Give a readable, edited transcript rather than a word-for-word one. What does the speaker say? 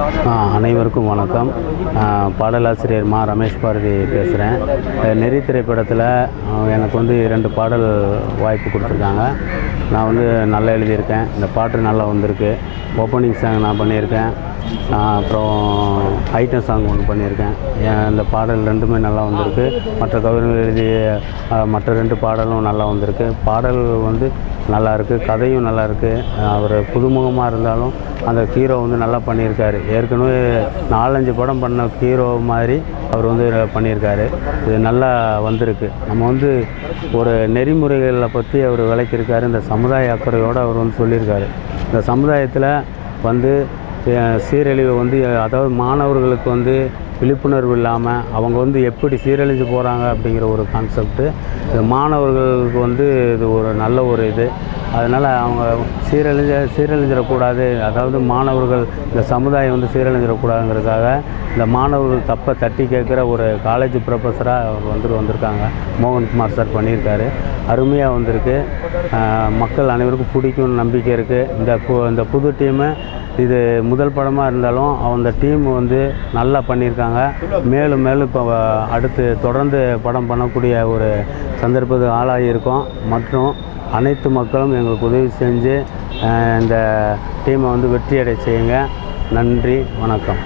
அனைவருக்கும் வணக்கம். பாடலாசிரியர் மா ரமேஷ் பாரதி பேசுகிறேன். நெறி திரைப்படத்தில் எனக்கு வந்து 2 பாடல் வாய்ப்பு கொடுத்துருக்காங்க. நான் வந்து நல்லா எழுதியிருக்கேன். இந்த பாட்டு நல்லா வந்திருக்கு. ஓப்பனிங் சாங் நான் பண்ணியிருக்கேன். அப்புறம் ஐட்டம் சாங் ஒன்று பண்ணியிருக்கேன். இந்த பாடல் 2மே நல்லா வந்திருக்கு. மற்ற கவிஞர்கள் எழுதிய மற்ற 2 பாடலும் நல்லா வந்திருக்கு. பாடல் வந்து நல்லாயிருக்கு, கதையும் நல்லாயிருக்கு. அவர் புதுமுகமாக இருந்தாலும் அந்த ஹீரோ வந்து நல்லா பண்ணியிருக்காரு. ஏற்கனவே 4-5 படம் பண்ண ஹீரோ மாதிரி அவர் வந்து பண்ணியிருக்காரு. இது நல்லா வந்திருக்கு. நம்ம வந்து ஒரு நெறிமுறைகளை பற்றி அவர் விளக்கியிருக்காரு. இந்த சமுதாய அக்கறையோடு அவர் வந்து சொல்லியிருக்காரு. இந்த சமுதாயத்தில் வந்து சீரழிவு வந்து, அதாவது மாணவர்களுக்கு வந்து விழிப்புணர்வு இல்லாமல் அவங்க வந்து எப்படி சீரழிஞ்சு போகிறாங்க அப்படிங்கிற ஒரு கான்செப்ட்டு. மாணவர்களுக்கு வந்து இது ஒரு நல்ல ஒரு இது. அதனால் அவங்க சீரழிஞ்சிடக்கூடாது. அதாவது மாணவர்கள், இந்த சமுதாயம் வந்து சீரழிஞ்சிடக்கூடாதுங்கிறதுக்காக இந்த மாணவர்கள் தப்பை தட்டி கேட்குற ஒரு காலேஜ் ப்ரொஃபஸராக அவர் வந்திருக்காங்க. மோகன்குமார் சார் பண்ணியிருக்காரு. அருமையாக வந்திருக்கு. மக்கள் அனைவருக்கும் பிடிக்கும்னு நம்பிக்கை இருக்குது. இந்த புது டீமு இது முதல் படமாக இருந்தாலும் அந்த டீம் வந்து நல்லா பண்ணியிருக்காங்க. மேலும் இப்போ அடுத்து தொடர்ந்து படம் பண்ணக்கூடிய ஒரு சந்தர்ப்பத்துக்கு ஆளாகி இருக்கோம். மற்றும் அனைத்து மக்களும் எங்களுக்கு உதவி செஞ்சு இந்த டீமை வந்து வெற்றியடை செய்யுங்க. நன்றி, வணக்கம்.